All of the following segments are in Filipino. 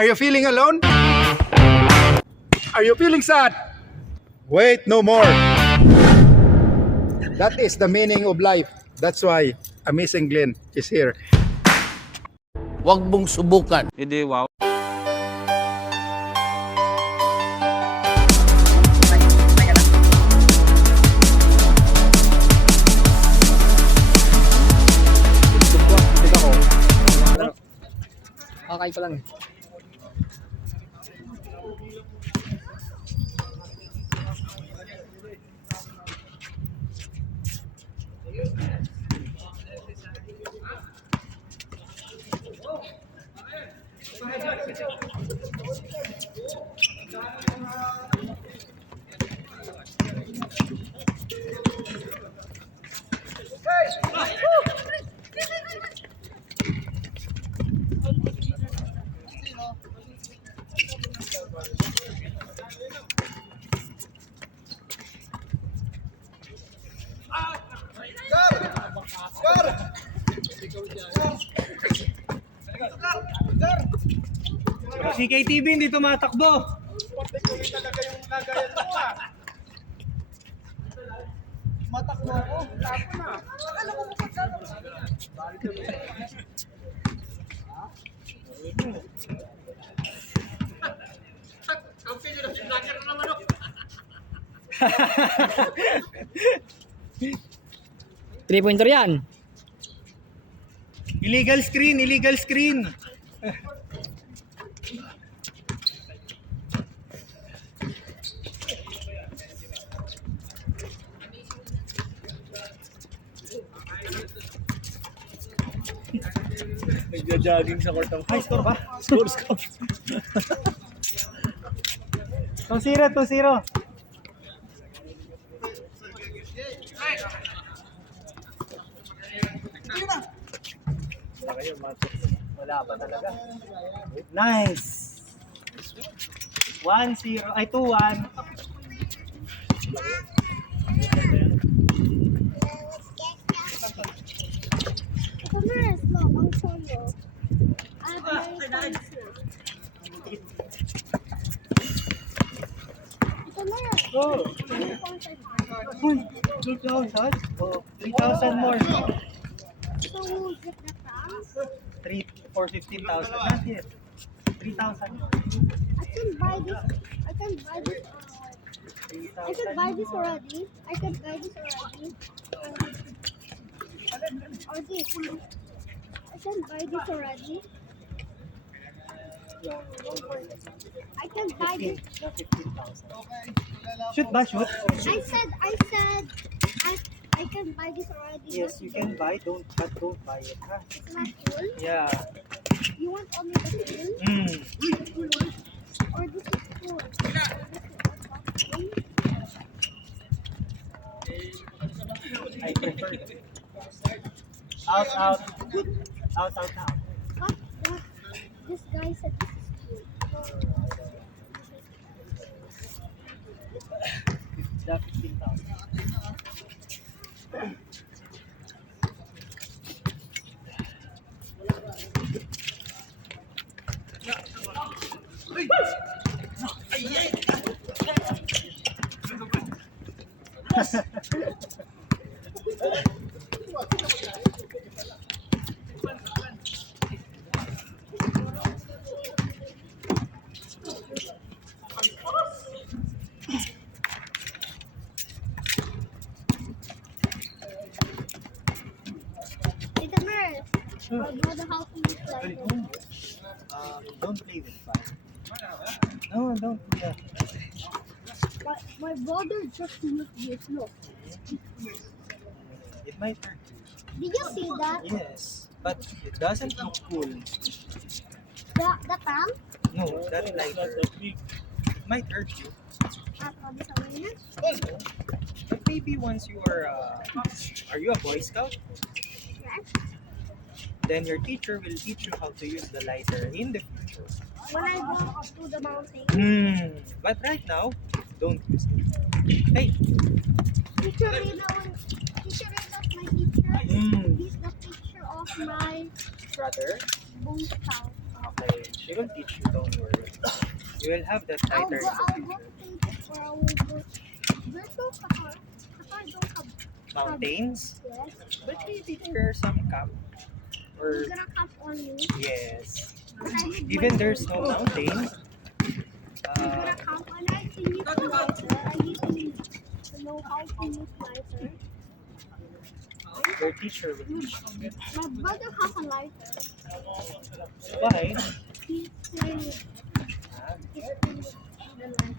Are you feeling alone? Are you feeling sad? Wait no more. That is the meaning of life. That's why Amazing Glenn is here. Huwag mong subukan. Hindi, wow. Kakay pa lang eh. Si KTV hindi tumatakbo. Matakbo ako. Tapo na. Alam mo kung saan. Kampi nyo na si vlogger na naman. Three-pointer yan. Illegal screen, illegal screen. Nagja-jogging sa court ng high score ba? Score. 2-0, 2-0. Wala pa talaga. Nice. 1-0. Ay, 2-1. Cameras, no, ang solo. Oh. 2,000? Oh, 3,000 more. So, we'll get the prize. 3 for 15,000. Not yet. 3,000 more. I can buy this. I can buy this. I can buy this already. I can buy this already. Or this. I can buy this already. I can buy this. 15,000. Shoot ba? Shoot? I can buy this already. Yes, you can buy. Don't buy it. Ha? It's not cool. Yeah. You want only the cool? Or this is cool? I prefer it. Out, out. Out, out, out. What? This guy said this is cool. That's 15,000. Tita Mer, my brother how to use like Don't play with fire. No, don't do that. my brother just used this. Look. It might hurt you. Did you see that? Yes, but it doesn't look cool. The tank? No, that lighter. It might hurt you. But maybe once you are you a Boy Scout? Yes. Then your teacher will teach you how to use the lighter in the future. When I go up to the mountain. But right now, don't use it. Hey. Teacher Rina, teacher Rina's my teacher. He's the teacher of my Brother. Boy Scout. Okay, she will teach you, don't worry. You will have that I'll tighter. go to Vegas or I will go. There's no Qatar. Qatar don't have. Mountains, Yes. but maybe there are some camp. Or You're gonna camp on me. yes, But I need even my there's no phone. mountains. You're gonna camp and I need to lighter. I need to know how to use lighter. Your teacher will teach you. My brother has a lighter. Why? He's playing with Ah, he's playing with the lighter.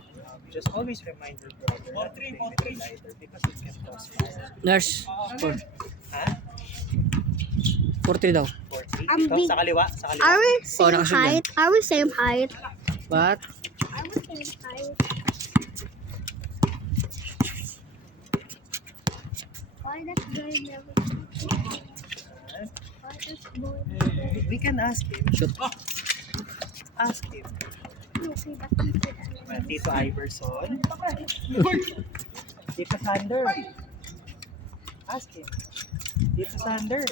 just always remind your brother not to play with the lighter because it can cause fire. Nurse. Ha? 43 daw. 40? I'm Ikaw, big. sa kaliwa, sa kaliwa. Are we Oh, same nakasunod height? Are we same height? What? Are we same height? Why that guy never? Ah, Why that boy never? we can ask him. Shoot. Ask him. Okay, but he said Tito Iverson. Tito Sander. Ask him. Tito Sander.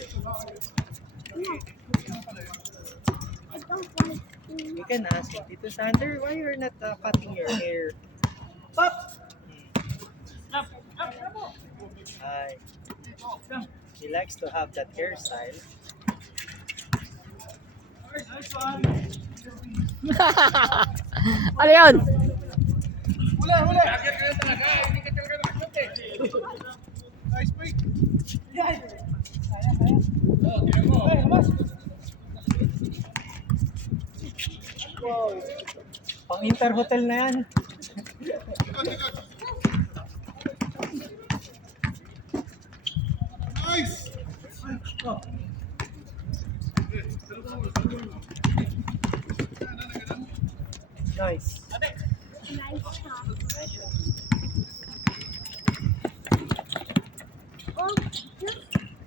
I don't want to. You can ask him. Tito Sander, why you're not cutting your hair? Pop! Hi. He likes to have that hairstyle. Ano yun? Pang inter-hotel na yan. Nice. Nice shot. Oh, just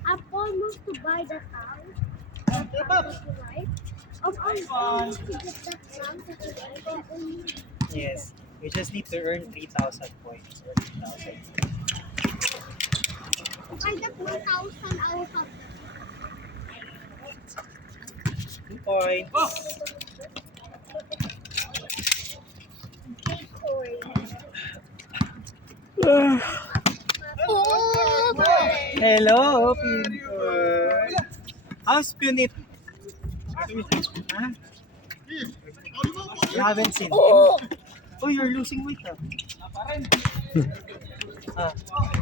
I'm almost to buy that house. Right? I'm almost to get that house that you like. I only Yes. You just need to earn 3,000 points or 3,000. if I get 1,000, I will have 2 points. story. Hello, Pinto. How's Punit? Huh? You haven't seen him? Oh, you're losing weight, ah.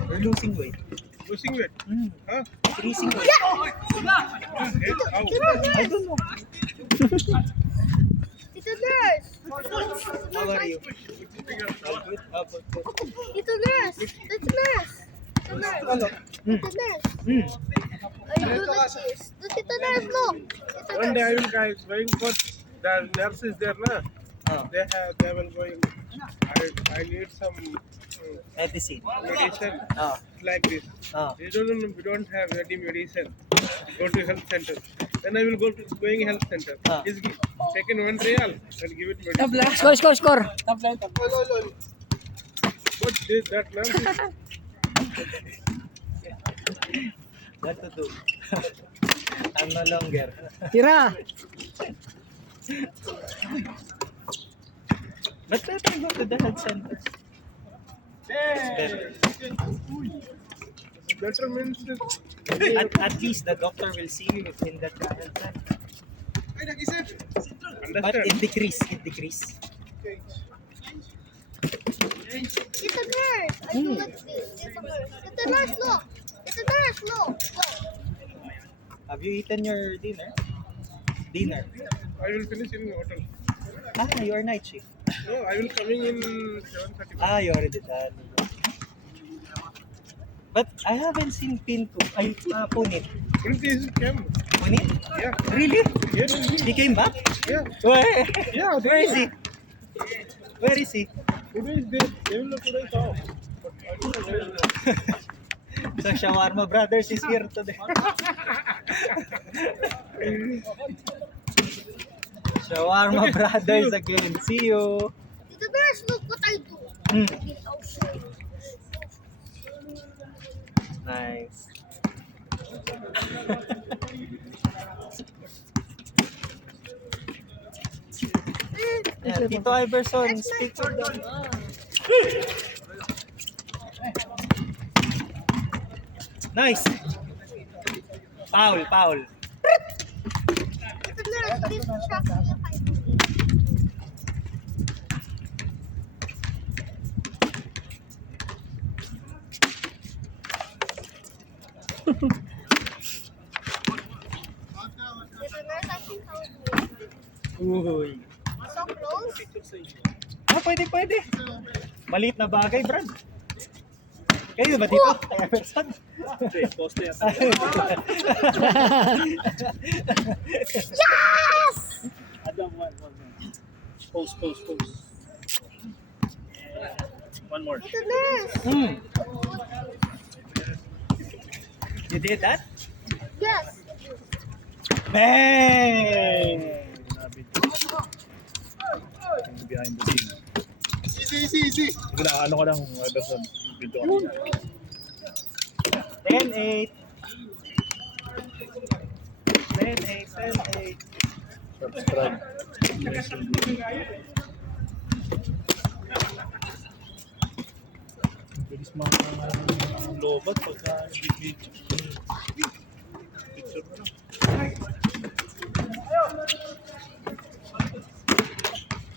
You're losing weight. Losing weight. Huh? Increasing weight. How? I don't know. Tito Nurse! How are you? How good? How about you? Tito Nurse! Tito Nurse! Tito Nurse! Tito Nurse! Hmm. I do like this. The Tito Nurse, look! Tito One day I Nurse! will try going for the nurse is there, na? Oh, They will going. I need some medicine. medicine Oh, like this. oh. We don't have any medicine. Go to health center. Then I will going health center. Ah. He's taken 1 real and give it medicine. Score. What this that nurse is What to do? I'm no longer. Tira. But let me go to the health center. It's better. better means At least the doctor will see you in the health center. But understand. it decrease. Tito Nurse! I do like this. Tito Nurse! Tito Nurse, look! Tito Nurse, look! Have you eaten your dinner? Dinner. I will finish in hotel. Ah, you are night shift. No, I will coming in 7:30. Ah, you already done. But I haven't seen Pinto. Ay, Punit. This came. Punit? Yeah. Really? Yes. He came back? Yeah. Where? Yeah. Where is he? Where is he? Today is there. They will not today off. But I don't know where is it. So Shawarma Brothers is here today. Shawarma Brothers again. See you. Tito Nurse, look what I do! Hmm. I'll show you. Nice. Tito Iverson, speak to them. Nice. Foul, foul. Ito na, this shot niya kayo. Ito na, I think Uy. so close. Pwede. Maliit na bagay, Brad. Kayo ba dito? Kay Everson? Poste yan. Yes! Adam, one. Post. One more. Ito na. You did that? Yes. Bang! Behind the scene. Easy. Ano ko lang, Everson. Dito ka. 10-8. 10-8. Subscribe. Bilis mga lobat pagka video. Picture mo lang.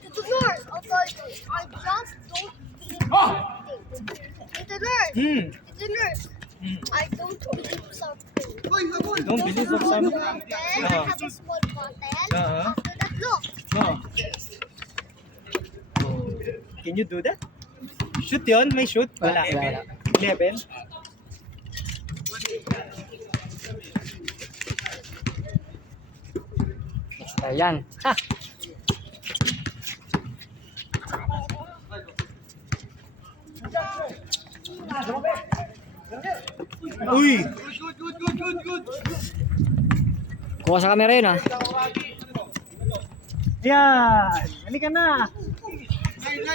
Ito na. I just don't believe something. Ito na. Ito na. I don't believe something. Don't believe of something. Then I have a small bottle. Uh-huh. After that, look. No. Can you do that? Shoot yun? May shoot? Wala. 11? Ayan. Ha! Uy! Kuha sa camera yun, ha? Yan! Halika na!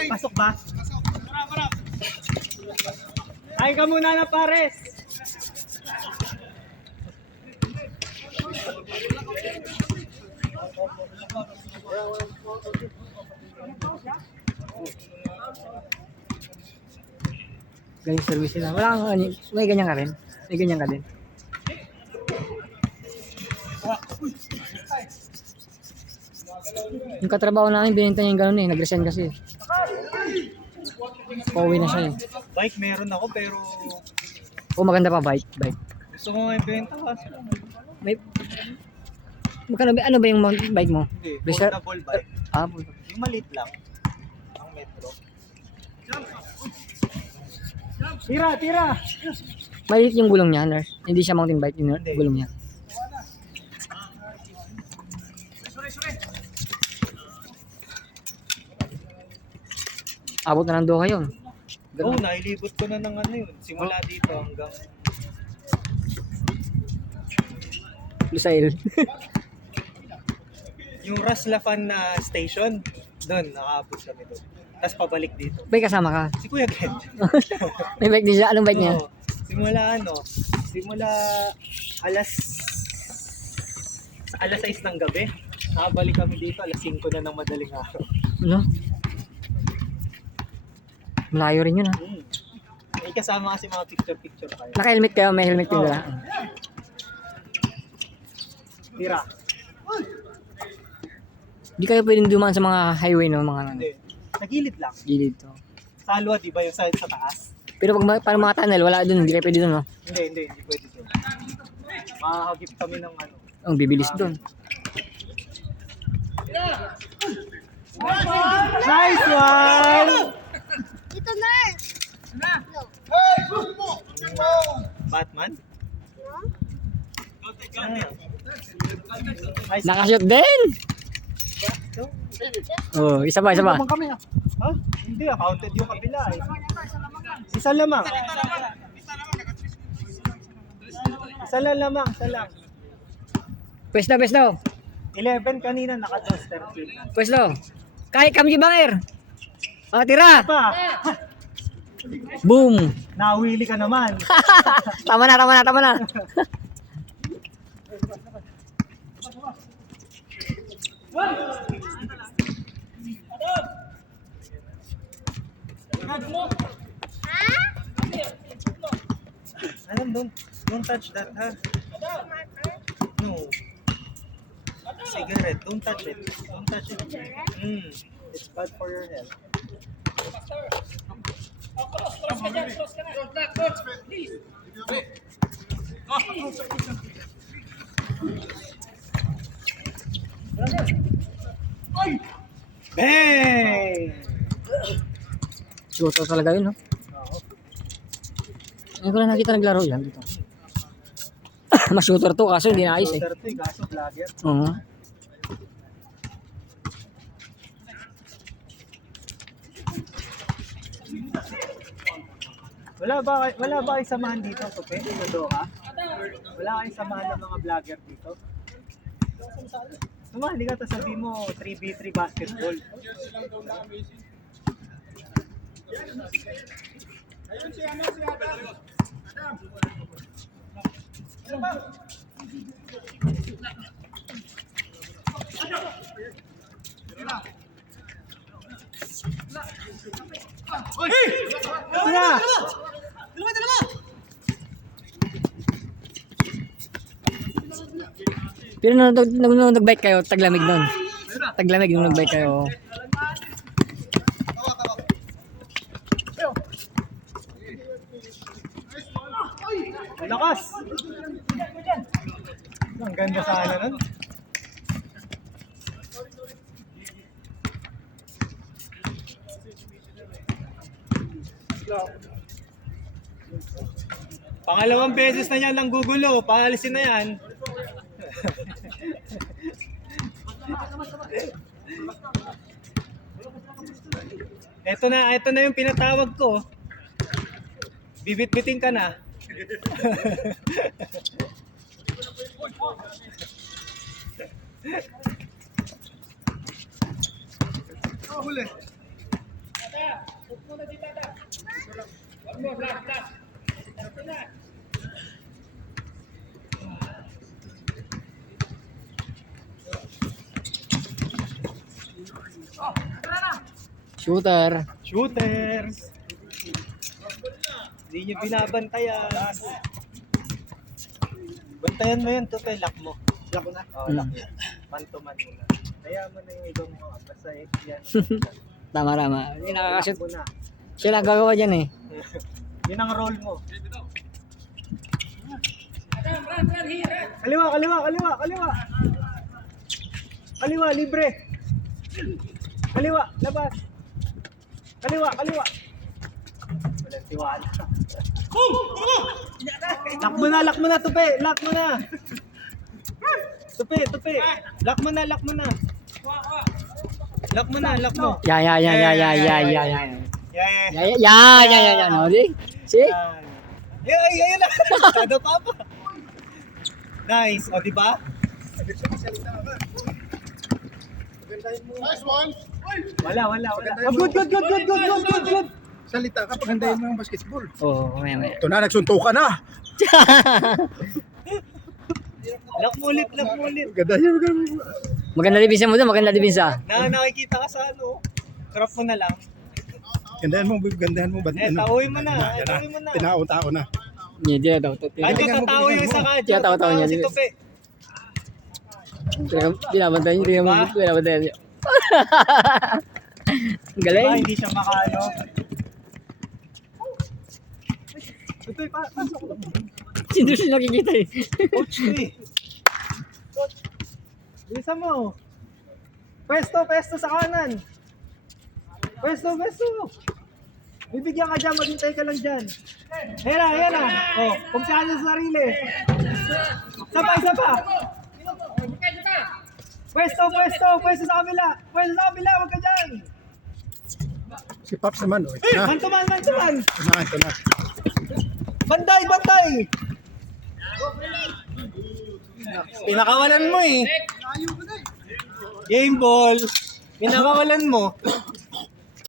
Pasok ba? Ay ka muna na, pares! Galing service nila. Wala kang, may ganyan ka rin. May ganyan ka din. Yung katrabaho namin, binenta niya yung gano'n eh. Nag-resign kasi. Pauwi na siya eh. Bike meron ako pero Oh, maganda pa bike. gusto ko ibenta kasi. May... Magkano ba? Ano ba yung bike mo? Hindi, Reserve? foldable bike. Ah, Yung maliit lang. Ang metro. Tira! maliit yung gulong niya, nurse. Hindi siya mountain bike yung Hindi. gulong niya. Abot na ng Doha yun. Oo, nailibot ko na ng ano yun. Simula dito hanggang... Lusail. Yung Raslafan na station, doon, nakaabot kami doon. Tapos pabalik dito. May kasama ka. Si Kuya Ken. May bike din siya. Anong bike niya? Oo. Simula alas 6 ng gabi. Nakabalik kami dito, alas 5 na ng madaling araw. Ano? Malayo rin yun, ha? May kasama kasi mga picture kayo. Naka-helmet kayo? May helmet din Oo. dala. Tira. Hindi kayo pwedeng dumaan sa mga highway, no? Mga ano, Hindi. Sa gilid lang. gilid to. Salwa, di ba yung sa taas? Pero pag parang mga tunnel, wala dun. Hindi kayo pwede dun, no? Hindi pwede doon. Makakagip kami ng ano. Ang bibilis dun. Nice one! Ito na. No. Batman? No? Nice. Nakashoot din! Oh, isa ba? Ha? Hindi, counted yung kabila eh. Isa lamang. Isa lang. Pwesto. 11 kanina, naka-2 13. Pwesto. Kahit kami banger. Oh, tira! Pa, Boom! nawili ka naman. Tama na. Alam, don't touch that, ha? No. Cigarette, don't touch it. Don't touch it. It's bad for your health. Bang! Shooter talaga yun, no? Ngayon ko lang nakita naglaro yan dito. Mas shooter to, kaso hindi naayos eh. Shooter to, kaso vlogger. Oo. Wala ba kayong samahan dito, Tupe? Dodoka? Wala kayong samahan ng mga vlogger dito? Sumali ka, tapos sabi mo 3v3 basketball. Tara! Pero nung nag-bike kayo, taglamig nun. Taglamig nung nag-bike kayo. Lakas! Ang ganda sana nun. Pangalawang beses na yan ang gugulo. Paalisin na yan. Ito na yung pinatawag ko. Bibit-biting ka na. Shooter. Shooters! Hindi nyo binabantayan. Bantayan mo yan, Tupe. Lock mo. Lock mo na? Oo, lock mo. Man to man mo na. Kaya mo na yung ibang mga basta yan. Tama. Hindi nakakashoot. Lock mo na. Siya lang gagawa dyan eh. Yun ang role mo. Kaliwa! Kaliwa, libre! Kaliwa, labas! Kaliwa! Walang tiwala. Lock mo na, Tupe! Lock mo na! Tupe! Lock mo na! Lock mo. Yeah. Yeah. No, see? Ayun na! Kada papa! Nice! O, diba? Nice one! Wala. Oh, good! Salita ka, pagandahin mo yung basketball. Oo, mamaya. Ito na, nagsuntukan na. Lock mo ulit. Ganda yun. Maganda dibinsa mo doon, maganda dibinsa. Nakikita ka sa ano. Crop mo na lang. Gandahan mo. Tauhin mo na. Tinao-tao na. Hindi na daw. Ay, tatawa yung isa ka. Tatawa niya. Si Tupe. Binabantayan niyo. Binabantayan niyo. Ang Diba, galing. hindi siya makaano. Tupe, pasok lang. Sino siya nakikita eh. Coach ko eh. Bilisan mo. Pwesto sa kanan. Pwesto. Bibigyan ka dyan, maghintay ka lang dyan. Ayan na. O, kumpiyansa sa sarili. Isa pa. Pwesto sa kabila. Huwag ka dyan. Si Pops naman. Man to man. Ito na. Bantay! Pinakawalan mo eh. Game ball. Pinakawalan mo.